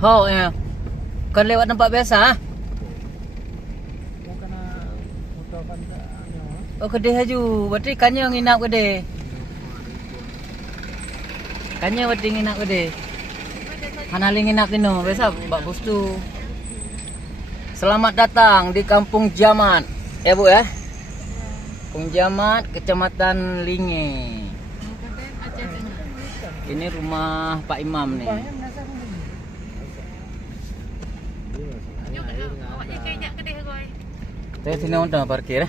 Oh ya. Kan lewat tempat biasa? Oh gede haju. Berarti kannya nginap gede. Kannya berarti nginap gede. Hanali nginap dino. Biasa Mbak Bos tu. Selamat datang di Kampung Jamat. Ya Bu ya. Kampung Jamat, Kecamatan Linge. Ini rumah Pak Imam nih. Saya sini udah parkir ya.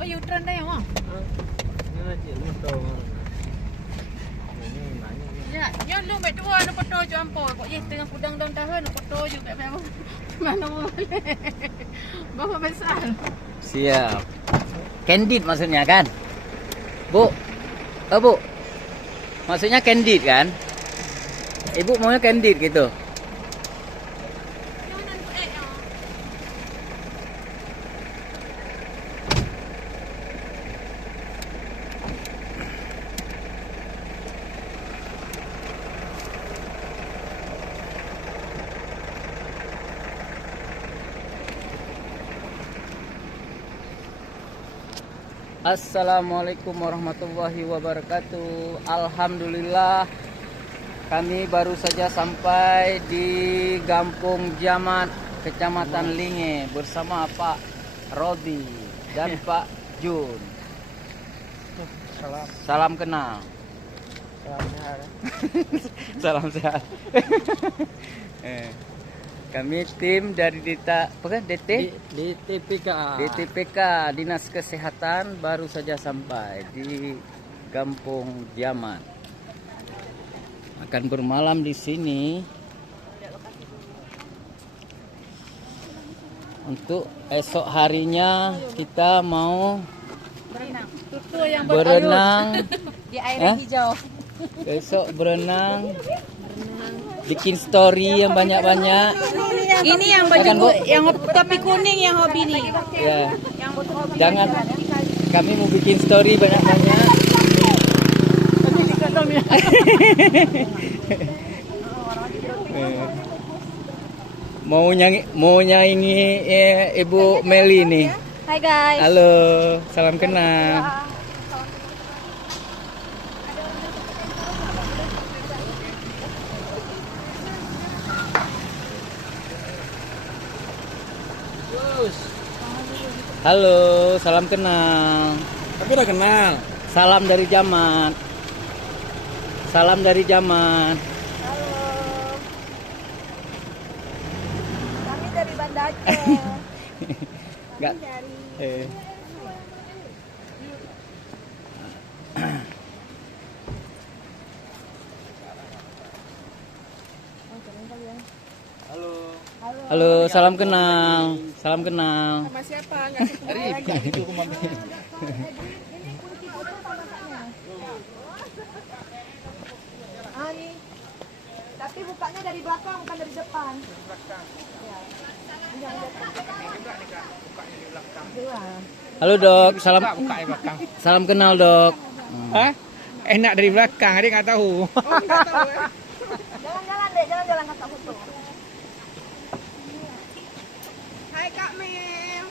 Oh, U-turn dah ya, Bang. Ya, lu mek tua nak foto je ampun. Kok ye tengah pudang daun tahun nak foto je kat mana. Mana boleh. Berapa besar? Siap. Candid maksudnya kan? Bu. Oh, Bu. Maksudnya candid kan? Ibu maunya candid gitu. Assalamualaikum warahmatullahi wabarakatuh. Alhamdulillah kami baru saja sampai di Kampung Jamat, Kecamatan Linge bersama Pak Rodi dan Pak Jun. Salam kenal. Salam sehat. Kami tim dari DTPK Dinas Kesehatan baru saja sampai di Kampung Jamat. Akan bermalam di sini untuk esok harinya kita mau berenang Di air hijau. Besok berenang, bikin story yang banyak-banyak. Ini yang baju yang topi kuning yang hobi nih. Ya. Jangan, kami mau bikin story banyak-banyak. Mau nyanyi Ibu Meli nih. Hai guys. Halo, salam kenal. Halo, salam kenal. Aku udah kenal. Salam dari Jamat. Salam dari Jamat. Halo. Kami dari Banda Aceh. Enggak. Halo, salam kenal. Salam kenal. Sama siapa? Enggak ketemu lagi. Tapi bukanya dari belakang bukan dari depan. Halo Dok, salam kenal Dok. Hah? Enak dari belakang, dia nggak tahu. Jalan-jalan deh, jalan-jalan kakak foto. Hai Kak Mel.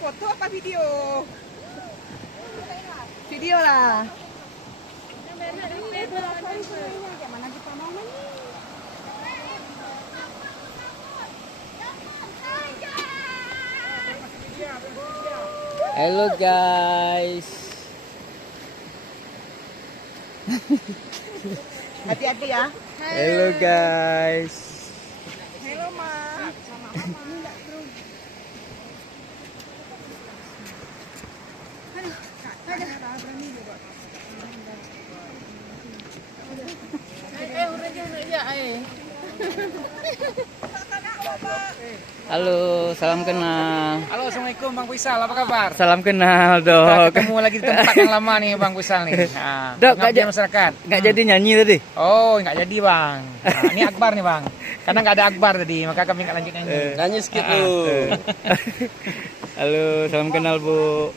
Foto apa video? Video lah. Mana kita mau nih? Halo guys. Hati-hati ya. Halo guys. Halo Ma. Halo, salam kenal. Halo, assalamualaikum Bang Faisal, apa kabar? Salam kenal Kita Dok. ketemu lagi di tempat yang lama nih Bang Faisal nih. Nah, Dok, pengabdian masyarakat. Nggak jadi nyanyi tadi. Oh, nggak jadi Bang. Nah, ini Akbar nih Bang. Karena nggak ada Akbar tadi, maka kami nggak lanjut nyanyi. Nyanyi sedikit lu. Halo, salam kenal Bu.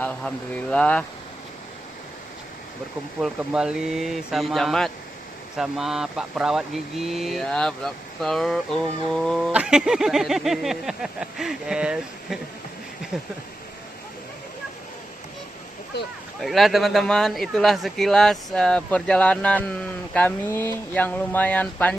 Alhamdulillah berkumpul kembali sama sama Pak Perawat Gigi. Ya, dokter umum. Yes. Baiklah teman-teman, itulah sekilas perjalanan kami yang lumayan panjang.